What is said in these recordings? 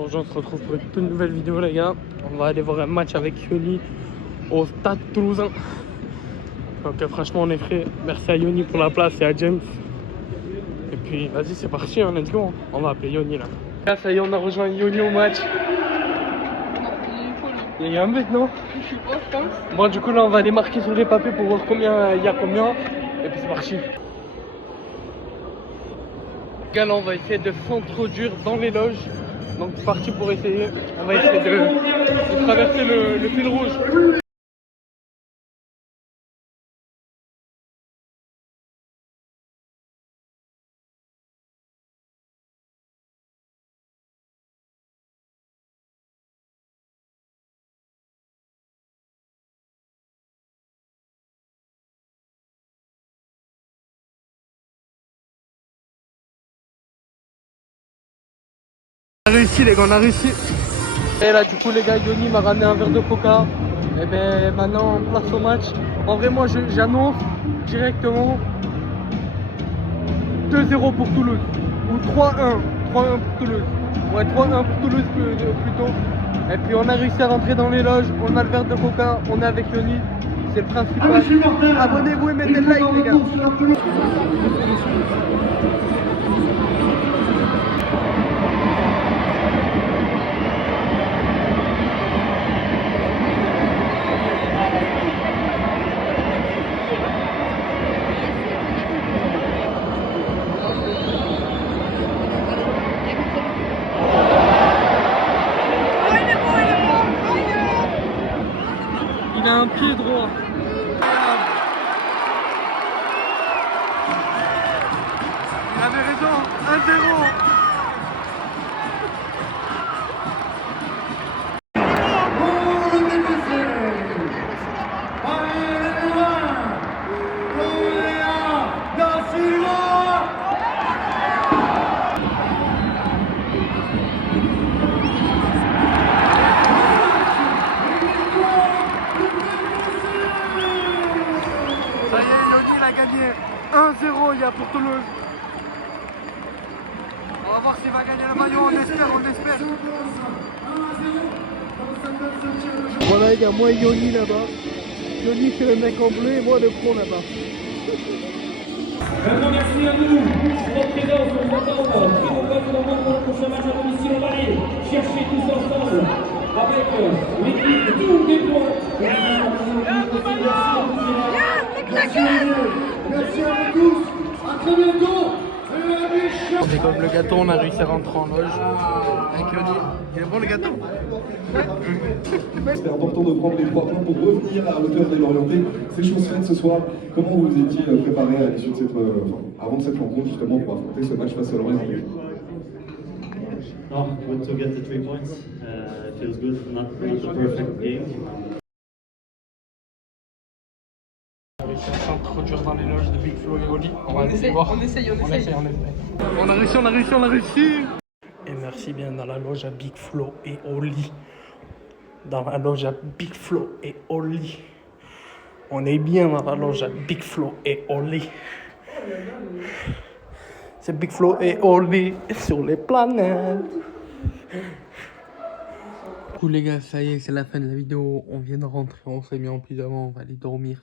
Bonjour, on se retrouve pour une toute nouvelle vidéo les gars. On va aller voir un match avec Yoni au Stade Toulousain. Donc franchement on est prêts. Merci à Yoni pour la place et à James. Et puis vas-y c'est parti, hein, let's go. On va appeler Yoni là. Là ça y est, on a rejoint Yoni au match. Il y a un but non? Je sais pas, je pense. Bon du coup là on va aller marquer sur les papiers pour voir combien il y a combien. Et puis c'est parti. Les gars là on va essayer de s'introduire dans les loges. Donc c'est parti pour essayer. On va essayer de traverser le fil rouge. On a réussi les gars, on a réussi. Et là du coup les gars, Yoni m'a ramené un verre de coca. Et ben maintenant on place au match. En vrai moi j'annonce directement 2-0 pour Toulouse. Ou 3-1. 3-1 pour Toulouse. Ouais 3-1 pour Toulouse plutôt. Et puis on a réussi à rentrer dans les loges. On a le verre de coca, on est avec Yoni. C'est le principal. Abonnez-vous et mettez le like les gars. Il a un pied droit. Il avait raison, 1-0. Ça y est, Yoni il a gagné 1-0 il y a pour Toulouse. On va voir s'il va gagner le maillot, on espère. Voilà les gars, moi et Yoni là-bas. Yoni c'est le mec en bleu et moi le pro là-bas. Vraiment merci à nous pour votre présence, on vous attend très nombreux pour le prochain match à domicile. On va aller chercher tous ensemble avec l'équipe tous des points. Merci à vous tous, à très bientôt. C'est comme le gâteau, on a réussi à rentrer en loge avec Yoni. Il est bon le gâteau? C'était important de prendre les 3 points pour revenir à hauteur des Lorientais. C'est chose faite ce soir. Comment vous vous étiez préparé à l'issue de cette, avant de cette rencontre justement pour affronter ce match face à Lorient? No, good to get the 3 points. Feels good, not a perfect game. On a réussi à s'introduire dans les loges de Big Flo et Oli. On va essayer de voir. On essaye. On a réussi. Et merci bien dans la loge à Big Flo et Oli. Dans la loge à Big Flo et Oli. On est bien dans la loge à Big Flo et Oli. C'est Big Flo et Oli sur les planètes. Du coup les gars, ça y est, c'est la fin de la vidéo. On vient de rentrer, on s'est mis en pyjama, on va aller dormir.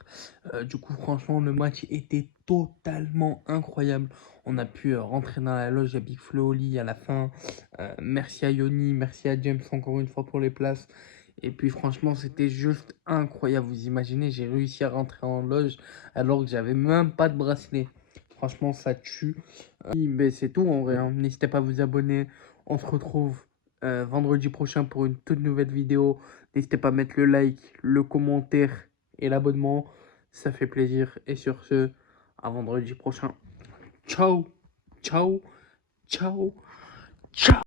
Du coup franchement le match était totalement incroyable. On a pu rentrer dans la loge à Big Flo Oli à la fin. Merci à Yoni, merci à James encore une fois pour les places. Et puis franchement c'était juste incroyable. Vous imaginez, j'ai réussi à rentrer en loge alors que j'avais même pas de bracelet. Franchement ça tue. Mais c'est tout en vrai, hein. N'hésitez pas à vous abonner. On se retrouve vendredi prochain pour une toute nouvelle vidéo. N'hésitez pas à mettre le like, le commentaire et l'abonnement. Ça fait plaisir. Et sur ce, à vendredi prochain. Ciao, ciao, ciao, ciao.